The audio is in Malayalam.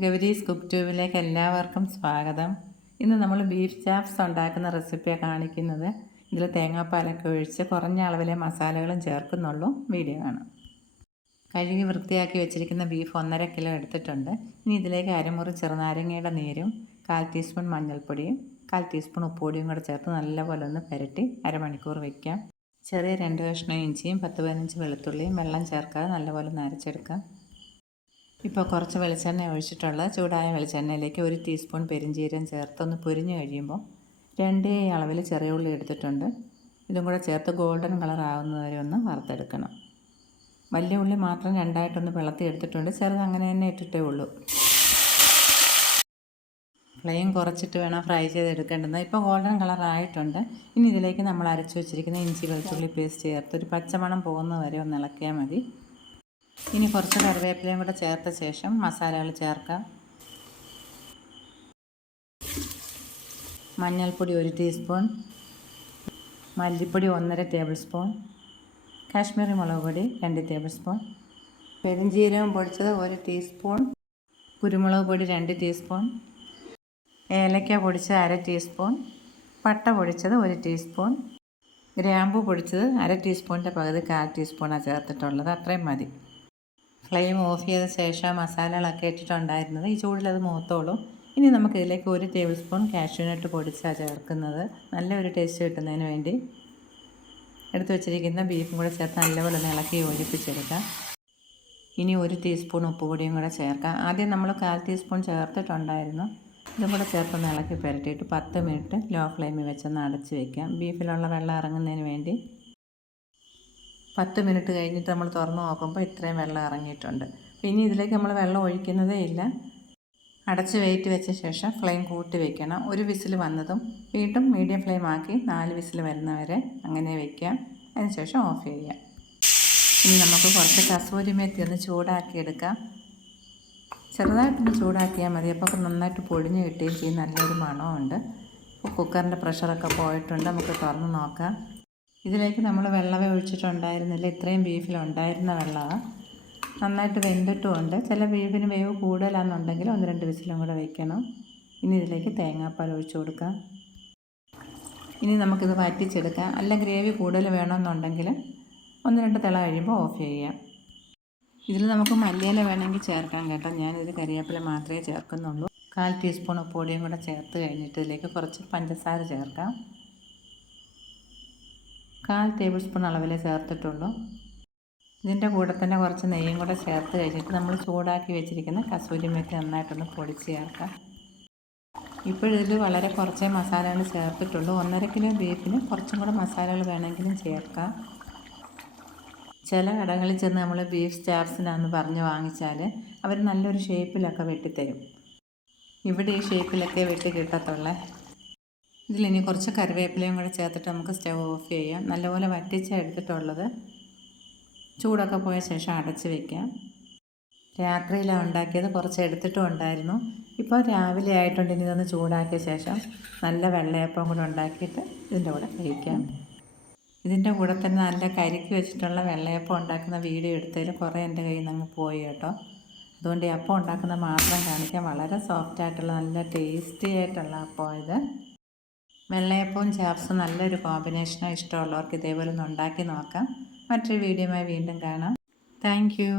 ഗൗരീസ് കുക്ക് ട്യൂബിലേക്ക് എല്ലാവർക്കും സ്വാഗതം. ഇന്ന് നമ്മൾ ബീഫ് ചാപ്സ് ഉണ്ടാക്കുന്ന റെസിപ്പിയാണ് കാണിക്കുന്നത്. ഇതിൽ തേങ്ങാപ്പാലൊക്കെ ഒഴിച്ച് കുറഞ്ഞ അളവിലെ മസാലകളും ചേർക്കുന്നുള്ളൂ. വീഡിയോ കാണാം. കഴുകി വൃത്തിയാക്കി വെച്ചിരിക്കുന്ന ബീഫ് 1.5 കിലോ എടുത്തിട്ടുണ്ട്. ഇനി ഇതിലേക്ക് അരമുറി ചെറുനാരങ്ങയുടെ നീരും 1/4 ടീസ്പൂൺ മഞ്ഞൾപ്പൊടിയും 1/4 ടീസ്പൂൺ ഉപ്പുപൊടിയും കൂടെ ചേർത്ത് നല്ലപോലെ ഒന്ന് പുരട്ടി അരമണിക്കൂർ വയ്ക്കാം. ചെറിയ 2 കഷ്ണം ഇഞ്ചിയും 10-15 വെളുത്തുള്ളിയും വെള്ളം ചേർക്കാതെ നല്ലപോലെ ഒന്ന് അരച്ചെടുക്കാം. ഇപ്പോൾ കുറച്ച് വെളിച്ചെണ്ണ ഒഴിച്ചിട്ടുള്ള ചൂടായ വെളിച്ചെണ്ണയിലേക്ക് 1 ടീസ്പൂൺ പെരിഞ്ചീരകം ചേർത്ത് ഒന്ന് പൊരിഞ്ഞ് കഴിയുമ്പോൾ 2 അളവിൽ ചെറിയ ഉള്ളി എടുത്തിട്ടുണ്ട്. ഇതും കൂടെ ചേർത്ത് ഗോൾഡൻ കളർ ആവുന്നവരെ ഒന്ന് വറുത്തെടുക്കണം. വലിയ ഉള്ളി മാത്രം 2ആയിട്ടൊന്ന് പിളർത്തി എടുത്തിട്ടുണ്ട്. ചെറുത് അങ്ങനെ തന്നെ ഇട്ടിട്ടേ ഉള്ളൂ. ഫ്ലെയിം കുറച്ചിട്ട് വേണം ഫ്രൈ ചെയ്തെടുക്കേണ്ടത്. ഇപ്പോൾ ഗോൾഡൻ കളർ ആയിട്ടുണ്ട്. ഇനി ഇതിലേക്ക് നമ്മൾ അരച്ചു വെച്ചിരിക്കുന്ന ഇഞ്ചി വെളുത്തുള്ളി പേസ്റ്റ് ചേർത്ത് ഒരു പച്ചമണം പോകുന്നവരെ ഒന്ന് ഇളക്കിയാൽ മതി. ഇനി കുറച്ച് കറിവേപ്പിലയും കൂടെ ചേർത്ത ശേഷം മസാലകൾ ചേർക്കാം. മഞ്ഞൾപ്പൊടി 1 ടീസ്പൂൺ, മല്ലിപ്പൊടി 1.5 ടേബിൾ സ്പൂൺ, കാശ്മീരി മുളക് പൊടി 2 ടേബിൾ സ്പൂൺ, പെരുംജീരകം പൊടിച്ചത് 1 ടീസ്പൂൺ, കുരുമുളക് പൊടി 2 ടീസ്പൂൺ, ഏലക്ക പൊടിച്ചത് 1/2 ടീസ്പൂൺ, പട്ട പൊടിച്ചത് 1 ടീസ്പൂൺ, ഗ്രാമ്പൂ പൊടിച്ചത് 1/2 ടീസ്പൂണിൻ്റെ പകുതി 1/4 ടീസ്പൂണാണ് ചേർത്തിട്ടുള്ളത്. അത്രയും മതി. ഫ്ലെയിം ഓഫ് ചെയ്ത ശേഷം മസാലകളൊക്കെ ഇട്ടിട്ടുണ്ടായിരുന്നത്. ഈ ചൂടിലത് മൂത്തോളും. ഇനി നമുക്കിതിലേക്ക് 1 ടേബിൾ സ്പൂൺ കാഷ്യൂനട്ട് പൊടിച്ചാണ് ചേർക്കുന്നത്. നല്ലൊരു ടേസ്റ്റ് കിട്ടുന്നതിന് വേണ്ടി. എടുത്തു വെച്ചിരിക്കുന്ന ബീഫും കൂടെ ചേർത്ത് നല്ലപോലെ ഒന്ന് ഇളക്കി യോജിപ്പിച്ചെടുക്കാം. ഇനി 1 ടീസ്പൂൺ ഉപ്പുപൊടിയും കൂടെ ചേർക്കാം. ആദ്യം നമ്മൾ 1/4 ടീസ്പൂൺ ചേർത്തിട്ടുണ്ടായിരുന്നു. ഇതും കൂടെ ചേർത്തൊന്ന് ഇളക്കി പുരട്ടിയിട്ട് 10 മിനിറ്റ് ലോ ഫ്ലെയിമിൽ വെച്ചൊന്ന് അടച്ച് വയ്ക്കാം. ബീഫിലുള്ള വെള്ളം ഇറങ്ങുന്നതിന് വേണ്ടി. 10 മിനിറ്റ് കഴിഞ്ഞിട്ട് നമ്മൾ തുറന്ന് നോക്കുമ്പോൾ ഇത്രയും വെള്ളം ഇറങ്ങിയിട്ടുണ്ട്. ഇനി ഇതിലേക്ക് നമ്മൾ വെള്ളം ഒഴിക്കുന്നതേ ഇല്ല. അടച്ച് വെയിറ്റ് വെച്ച ശേഷം ഫ്ലെയിം കൂട്ടി വയ്ക്കണം. 1 വിസിൽ വന്നതും വീണ്ടും മീഡിയം ഫ്ലെയിം ആക്കി 4 വിസിൽ വരുന്നവരെ അങ്ങനെ വയ്ക്കാം. അതിനുശേഷം ഓഫ് ചെയ്യാം. ഇനി നമുക്ക് കുറച്ച് കസൂരി മേത്തി ഒന്ന് ചൂടാക്കിയെടുക്കാം. ചെറുതായിട്ടൊന്ന് ചൂടാക്കിയാൽ മതി. അപ്പോൾ നന്നായിട്ട് പൊടിഞ്ഞ് കിട്ടുകയും ചെയ്യും. നല്ലൊരു മണമുണ്ട്. ഇപ്പോൾ കുക്കറിൻ്റെ പ്രഷറൊക്കെ പോയിട്ടുണ്ട്. നമുക്ക് തുറന്ന് നോക്കാം. ഇതിലേക്ക് നമ്മൾ വെള്ളമേ ഒഴിച്ചിട്ടുണ്ടായിരുന്നില്ല. ഇത്രയും ബീഫിലുണ്ടായിരുന്ന വെള്ളമാണ്. നന്നായിട്ട് വെന്തിട്ടുമുണ്ട്. ചില ബീഫിന് വേവ് കൂടുതലാണെന്നുണ്ടെങ്കിൽ 1-2 വിസിലും കൂടെ വയ്ക്കണം. ഇനി ഇതിലേക്ക് തേങ്ങാപ്പാൽ ഒഴിച്ചു കൊടുക്കാം. ഇനി നമുക്കിത് വറ്റിച്ചെടുക്കാം. അല്ല ഗ്രേവി കൂടുതൽ വേണമെന്നുണ്ടെങ്കിൽ 1-2 തിള കഴിയുമ്പോൾ ഓഫ് ചെയ്യാം. ഇതിൽ നമുക്ക് മല്ലിയില വേണമെങ്കിൽ ചേർക്കാം കേട്ടോ. ഞാനിത് കരിവേപ്പില മാത്രമേ ചേർക്കുന്നുള്ളൂ. 1/4 ടീസ്പൂൺ ഉപ്പുപൊടിയും കൂടെ ചേർത്ത് കഴിഞ്ഞിട്ട് ഇതിലേക്ക് കുറച്ച് പഞ്ചസാര ചേർക്കാം. 1/4 ടേബിൾ സ്പൂൺ അളവിലേ ചേർത്തിട്ടുള്ളൂ. ഇതിൻ്റെ കൂടെ തന്നെ കുറച്ച് നെയ്യും കൂടെ ചേർത്ത് കഴിഞ്ഞിട്ട് നമ്മൾ ചൂടാക്കി വെച്ചിരിക്കുന്ന കസൂരി മേത്തി നന്നായിട്ടൊന്ന് പൊടിച്ച് ചേർക്കാം. ഇപ്പോഴിതിൽ വളരെ കുറച്ചേ മസാലകൾ ചേർത്തിട്ടുള്ളൂ. 1.5 കിലോ ബീഫിന് കുറച്ചും കൂടെ മസാലകൾ വേണമെങ്കിലും ചേർക്കാം. ചില കടകളിൽ ചെന്ന് നമ്മൾ ബീഫ് ചാപ്സിനാന്ന് പറഞ്ഞ് വാങ്ങിച്ചാൽ അവർ നല്ലൊരു ഷേപ്പിലൊക്കെ വെട്ടിത്തരും. ഇവിടെ ഈ ഷേപ്പിലൊക്കെ വെട്ടി കിട്ടത്തുള്ളേ. ഇതിലിനി കുറച്ച് കറിവേപ്പിലയും കൂടെ ചേർത്തിട്ട് നമുക്ക് സ്റ്റവ് ഓഫ് ചെയ്യാം. നല്ലപോലെ വറ്റിച്ചെടുത്തിട്ടുള്ളത്. ചൂടൊക്കെ പോയ ശേഷം അടച്ച് വയ്ക്കാം. രാത്രിയിലാണ് ഉണ്ടാക്കിയത്. കുറച്ച് എടുത്തിട്ടും ഉണ്ടായിരുന്നു. ഇപ്പോൾ രാവിലെ ആയിട്ടുണ്ട്. ഇനി ഇതൊന്ന് ചൂടാക്കിയ ശേഷം നല്ല വെള്ളയപ്പം കൂടെ ഉണ്ടാക്കിയിട്ട് ഇതിൻ്റെ കൂടെ കഴിക്കാം. ഇതിൻ്റെ കൂടെ തന്നെ നല്ല കരിക്ക് വെച്ചിട്ടുള്ള വെള്ളയപ്പം ഉണ്ടാക്കുന്ന വീഡിയോ എടുത്തതിൽ കുറേ എൻ്റെ കയ്യിൽ നിന്ന് അങ്ങ് പോയി കേട്ടോ. അതുകൊണ്ട് ഈ അപ്പം ഉണ്ടാക്കുന്നത് മാത്രം കാണിക്കാം. വളരെ സോഫ്റ്റായിട്ടുള്ള നല്ല ടേസ്റ്റി ആയിട്ടുള്ള അപ്പം ഇത്. വെള്ളയപ്പവും ചാപ്സും നല്ലൊരു കോമ്പിനേഷനാണ്. ഇഷ്ടമുള്ളവർക്ക് ഇതേപോലെ ഒന്ന് ഉണ്ടാക്കി നോക്കാം. മറ്റൊരു വീഡിയോയുമായി വീണ്ടും കാണാം. Thank you.